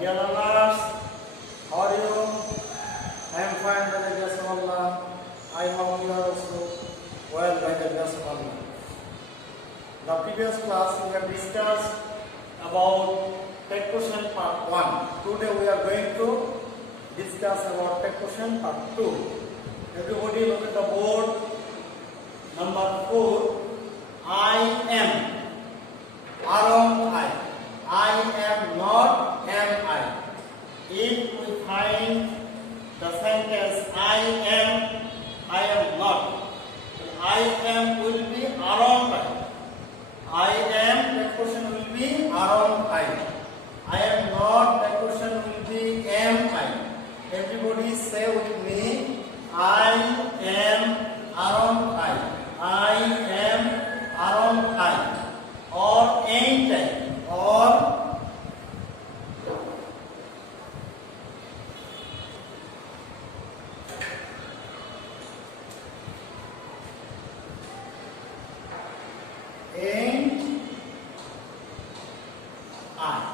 Dear learners, how are you? I am fine by the grace of Allah. I hope you are also well by the grace of Allah. The previous class we have discussed about tech question part 1. Today we are going to discuss about tech question part 2. Everybody look at the board. Number 4. I am. Aren't I? I am not, am I? If we find the sentence I am not, I am will be aren't I? I am, that question will be aren't I? I am not, that question will be am I? Everybody say with me, I am, aren't I? I am, aren't I? Or ain't I? Or ain't I?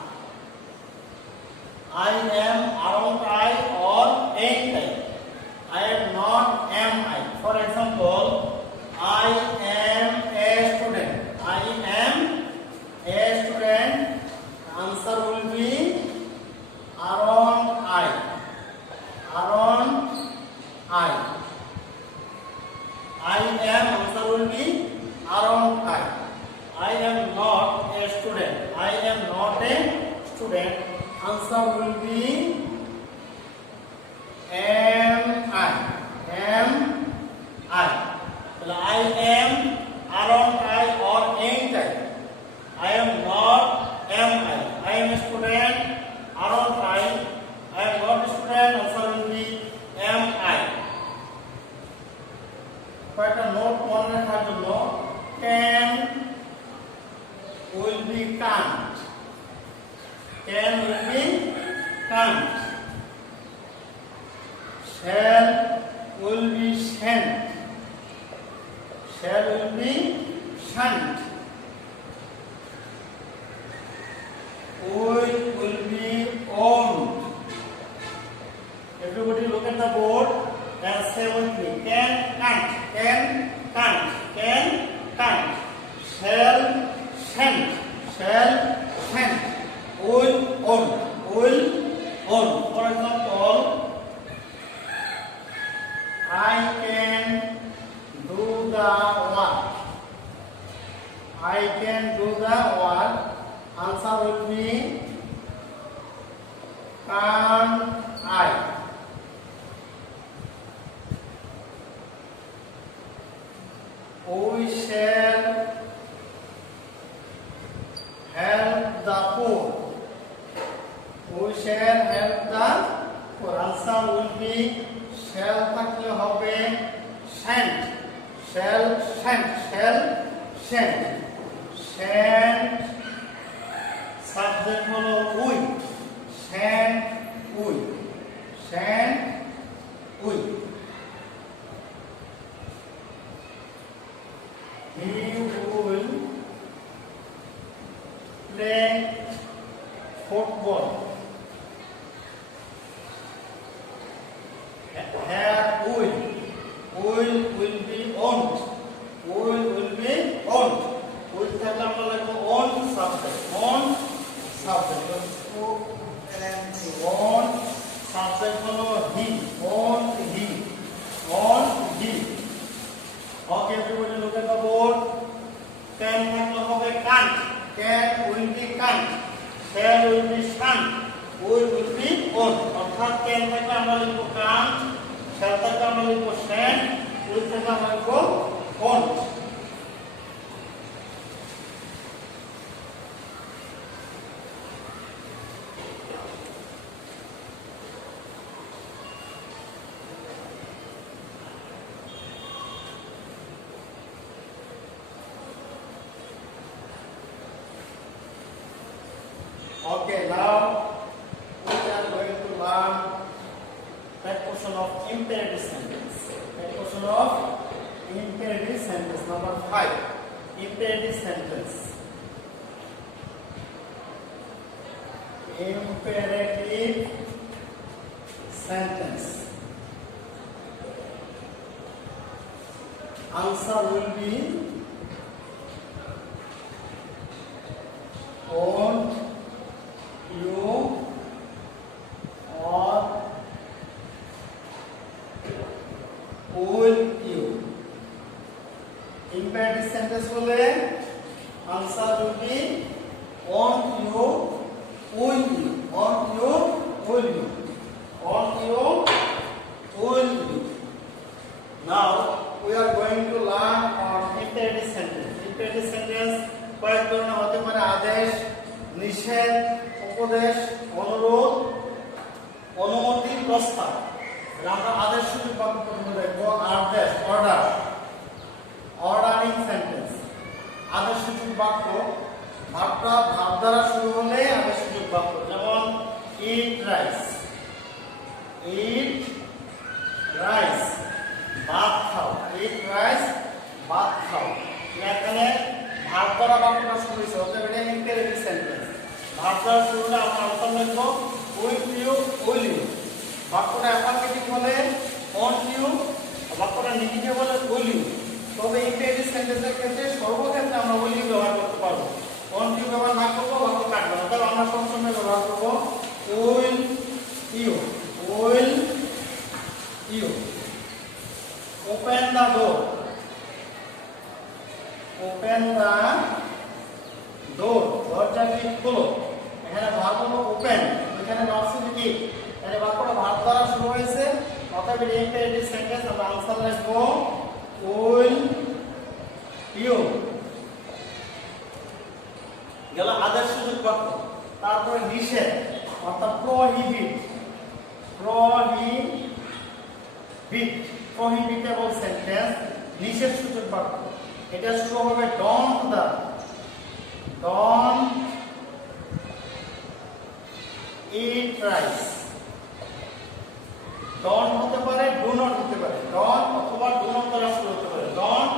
I am, aren't I? Or ain't I? I am not, am I? For example, I am a student. I am a student. Answer will be aren't I? Aren't I? I am, answer will be aren't I? I am not a student. I am not a student. Answer will be am I? Am I? I am, aren't I? Or ain't I? I am not, am I? I am a student, aren't I? I am not a student. Answer will be am I? Quite a note one have to know. Can will be can't. Can will be can't. Shall will be shan't. Shall will be shan't. Will be owned. Everybody look at the board and say with me. Can, can't. Can, can't. Can, can't. Shall, shan't. Shall, shan't. Will, own. Will, own. For example, I can do the work. I can do the work. Answer will be can I? We shall help the poor. We shall help the poor. Answer will be shall থাকলে হবে shan't. Shall, shan't. Shall, shan't. Shan't. Subject হলো we. Shan't we. Shan't we. He will play football. Have will be owned. Will be owned. Will থাকলে আমরা লিখব own subject. Own subject. Own subject হলো he. Own he. Own he. Okay, everybody look at the board. Can থাকলে হবে can't. Can will be can't. Shall will be shan't. Will be owned. অর্থাৎ can থাকলে আমরা লিখব can't. Shall থাকলে আমরা লিখব shan't. Will থাকলে আমরা লিখব owned. Okay, now we are going to learn that portion of imperative sentence. That portion of imperative sentence number 5. Imperative sentence. imperative sentence. Answer will be won't you or will you. Imperative sentence হলে answer will be won't you, will you, won't you, will you, won't you, will you. Now we are going to learn on imperative sentence. Imperative sentence কয়েক ধরনের হতে পারে: আদেশ, নিষেধ, উপদেশ, অনুরোধ, অনুমতি, প্রস্তাব। আমরা আদেশ সূচক বাক্য প্রথমে দেখব। আদেশ, অর্ডার, অর্ডারিং সেন্টেন্স। আদেশ সূচক বাক্য ভাবটা ভাব দ্বারা শুরু হলে আদেশ সূচক বাক্য। যেমন ইট রাইস, ইট রাইস, ভাত খাও, ইট রাইস, ভাত খাও। এখানে ভাব দ্বারা বাক্যটা শুরু হয়েছে, অতএব এটা ইম্পেরেটিভ সেন্টেন্স। ভাব দ্বারা শুরু হলে আমরা আনসার লিখব উইল ইউ, উইল ইউ। বাক্যটা অ্যাফার্মেটিভ হলে ওন্ট ইউ, বাক্যটা নেগেটিভ হলে উইল ইউ। তবে ইম্পেরেটিভ সেন্টেন্সের ক্ষেত্রে সর্বক্ষেত্রে আমরা উইল ইউ ব্যবহার করতে পারবো। ওন্ট ইউ ব্যবহার না করবো, বাক্য কাটবো না। তবে আমরা সবসময় ব্যবহার করবো will you, will you. Open the door, open the door, দরজাটি খোলো। এখানে ভার্ব হলো ওপেন, এখানে ভার্ব ছিল কি, মানে বাক্যটা ভার্ব দ্বারা শুরু হয়েছে, অতএব এটা ইম্পেরেটিভ সেন্টেন্স। আমরা আনসার লিখব উইল ইউ। গেল আদেশ সূচক বাক্য। তারপরে নিষেধ অর্থাৎ প্রহিবিট, প্রহিবিট, প্রহিবিটেবল সেন্টেন্স, নিষেধ সূচক বাক্য। এটা শুরু হবে ডোন্ট দা, ডোন্ট ইট রাইস। ডোন্ট হতে পারে, ডু নট হতে পারে। ডোন্ট অথবা ডু নট দ্বারা শুরু হতে পারে। Don't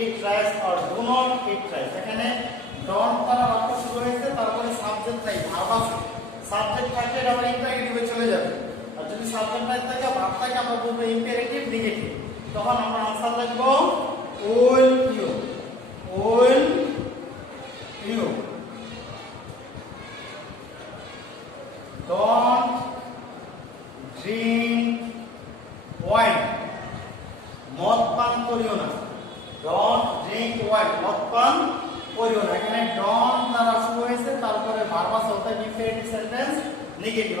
eat rice or do not eat rice. এখানে ডোন্ট দ্বারা বাক্য শুরু হয়েছে, তারপরে সাবজেক্ট নাই, ভার্ব আছে। সাবজেক্ট থাকলে এটা আবার ইম্পেরেটিভে চলে যাবে। আর যদি সাবজেক্ট নাই থাকে, ভার্ব থাকে, আমরা বলবো ইম্পেরেটিভ নেগেটিভ। তখন আমরা আনসার লিখব will you, will you. Don't drink wine, মদ পান করিও না। ডোন্ট ড্রিঙ্ক ওয়াইন, মদ পান করিও না। এখানে ডোন্ট দ্বারা শুরু হয়েছে, তারপরে ভার্ব আছে, অর্থাৎ ইম্পেরেটিভ সেন্টেন্স নেগেটিভ।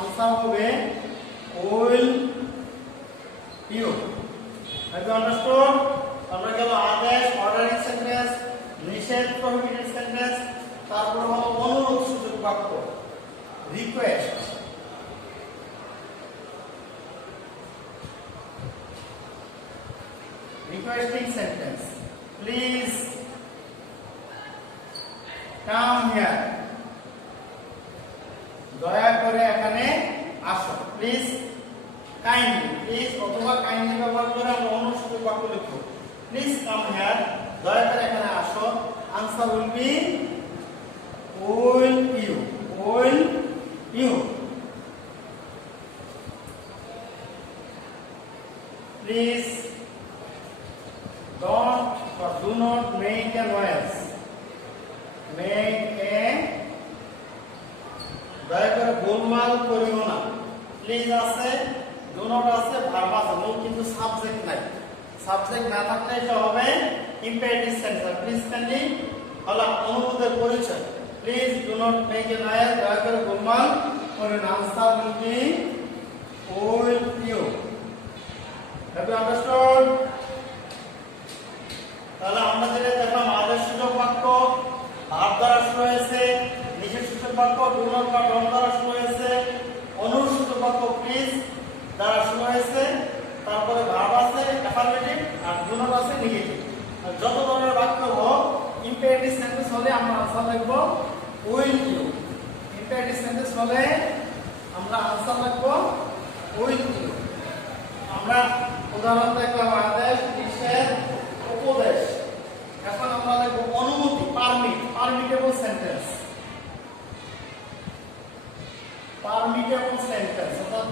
আনসার হবে will you. Have you understood? আমরা গেল আদেশ, অর্ডারিং সেন্টেন্স, নিষেধ, প্রহিবিটেড সেন্টেন্স। তারপর হলো অনুরোধ সূচক বাক্য, request. Requesting sentence, please come here, দয়া করে এখানে আসো। প্লিজ, কাইন্ডলি, প্লিজ অথবা কাইন্ডলি ব্যবহার করে আমরা অনুরোধ সূচক বাক্য লিখব। প্লিজ কাম হিয়ার, দয়া করে এখানে আসো। Answer will be will you, will you. Please don't or do not make a noise, make a, দয়া করে গোলমাল করিও না। প্লিজ আছে, ডু নট আছে, ভার্ব আছে, মূল কিন্তু সাবজেক্ট নাই। সাবজেক্ট না থাকলে এটা হবে ইম্পেরেটিভ সেন্টেন্স। প্লিজ কাইন্ডলি হলো অনুরোধের পরিচয়। Please do not make a noise, দয়া করে গোলমাল করিও না। Answer will be will you. Have you understood? তাহলে আমরা যেটা দেখলাম, আদেশ সূচক বাক্য ভার্ব দ্বারা শুরু হয়েছে, নিষেধ সূচক বাক্য ডু নট বা ডোন্ট দ্বারা শুরু হয়েছে, অনুরোধ সূচক বাক্য প্লিজ দ্বারা শুরু হয়েছে, তারপরে ভার্ব আছে অ্যাফার্মেটিভ আর ডু নট আছে নেগেটিভ। আর যত ধরনের বাক্য হোক, ইম্পেরেটিভ সেন্টেন্স হলে আমরা আনসার লিখব উইল ইউ। ইম্পেরেটিভ সেন্টেন্স হলে আমরা আনসার লিখব উইল ইউ। আমরা উদাহরণ দেখলাম আদেশ, নিষেধ, উপদেশ। এখন আমরা লিখব অনুমতি, পারমিট, পারমিটেবল সেন্টেন্স।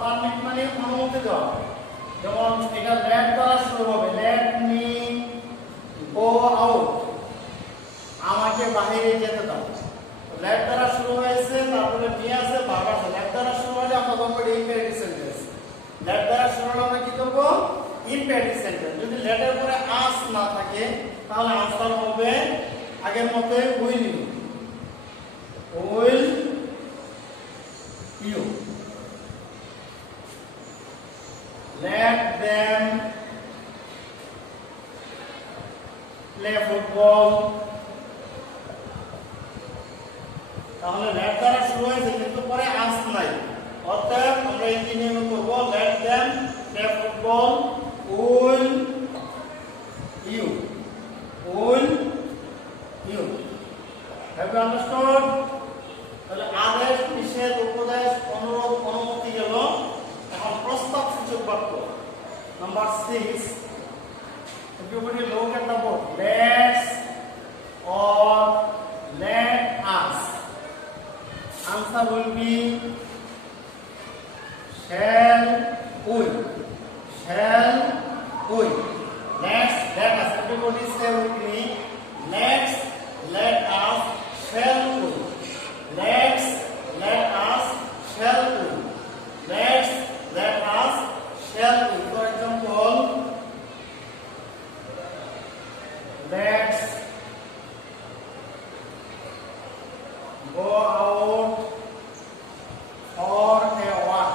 পারমিট মানে অনুমতি দেওয়া। যেমন এটা লেট দ্বারা শুরু হবে, লেট মি গো আউট, আমাকে বাইরে যেতে দাও। লেট দ্বারা শুরু হয়েছে, তারপরে মি আছে, ভার্ব আছে। লেট দ্বারা শুরু হলে আমরা বলবো ইম্পেরেটিভ সেন্টেন্স। লেট দ্বারা শুরু হলে আমরা কি করব? Imperative sentence. যদি লেটের পরে আস না থাকে তাহলে আনসার হবে আগের মতো will you, will you. Let them play football। তাহলে লেট দ্বারা শুরু হয়েছে কিন্তু পরে আস নাই, অতএব আমরা এই কি নিয়ম করব? let them play football, will you, will you। Have you understood? তাহলে আদেশ, নিষেধ, উপদেশ, অনুরোধ, অনুমতি গেল। এখন প্রস্তাব সূচক বাক্য নাম্বার 6। Everybody look at the board. Let's or let us. Answer will be shall we. Shall we. Let's, let us. Everybody say with me. Let's, let us, shall we. Let's, let us, shall we. Let's, let us, shall we. For example, let's go out for a walk.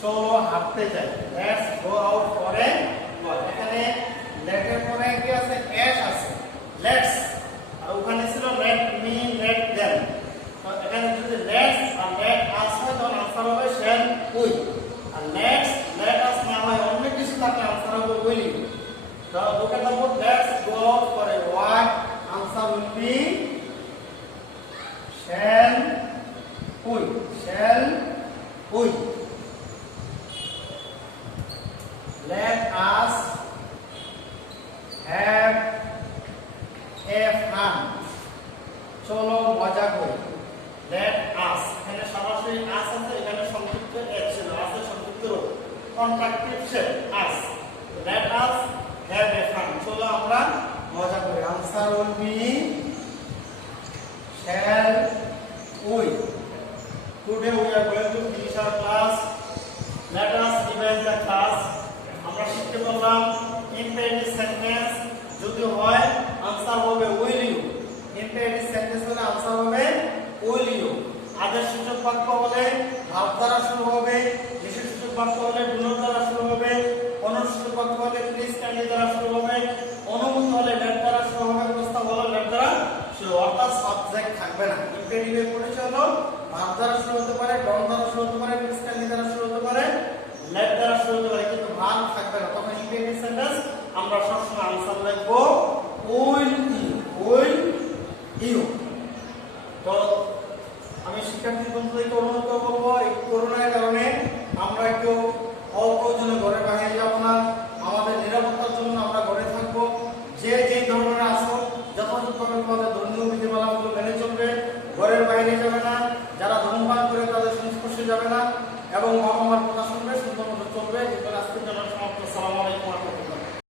চলো হাঁটতে যাই। Let's go out for a walk. এখানে let এর পরে কি আছে? s আছে। Let's, আর ওখানে ছিল let me, let them। তো এখানে যদি let's আর let us হয় তখন আনসার হবে shall we। R let's, let us না হয় অন্য কিছু থাকলে আনসার হবে will you। So look at the board. Let's go out for a walk. Answer will be shall we. Shall we. Let us have a fun. চলো মজা করি। Let us, এখানে সরাসরি us আছে, এখানে সংক্ষিপ্ত s ছিল, আছে সংক্ষিপ্ত রূপ, কন্ট্রাক্টিভ shape us। Let us have a fun. চলো আমরা মজা করি। Answer will be shall we. Today we are going to finish our class. Let us revise the class. আমরা শিখতে পারলাম ইম্পেরেটিভ সেন্টেন্স যদি হয় আনসার হবে will you। ইম্পেরেটিভ সেন্টেন্স হলে আনসার হবে will you। আদেশসূচক বাক্য হলে ভার্ব দ্বারা শুরু হবে, নিষেধসূচক বাক্য হলে do not দ্বারা শুরু হবে, অনুসূচক বাক্য হলে প্লিজ কাইন্ডলি দ্বারা শুরু হবে, অনুমতি হলে let দ্বারা শুরু হবে, প্রস্তাব হলে let দ্বারা শুরু, অর্থাৎ সাবজেক্ট থাকবে না। ইম্পেরেটিভের পরিচয় হলো ভার্ব দ্বারা শুরু হতে পারে, ডাউন দ্বারা শুরু হতে পারে, প্লিজ কাইন্ডলি দ্বারা শুরু হতে পারে, let দ্বারা শুরু হতে পারে, কিন্তু ভার্ব থাকবে না। তখন ইম্পেরেটিভ সেন্টেন্স আমরা সবসময় আনসার লিখব will you, will you। তো আমি শিক্ষার্থী বন্ধুদেরকে অনুরোধ করবো, এই করোনার কারণে আমরা একটু অপ্রয়োজনীয় ঘরে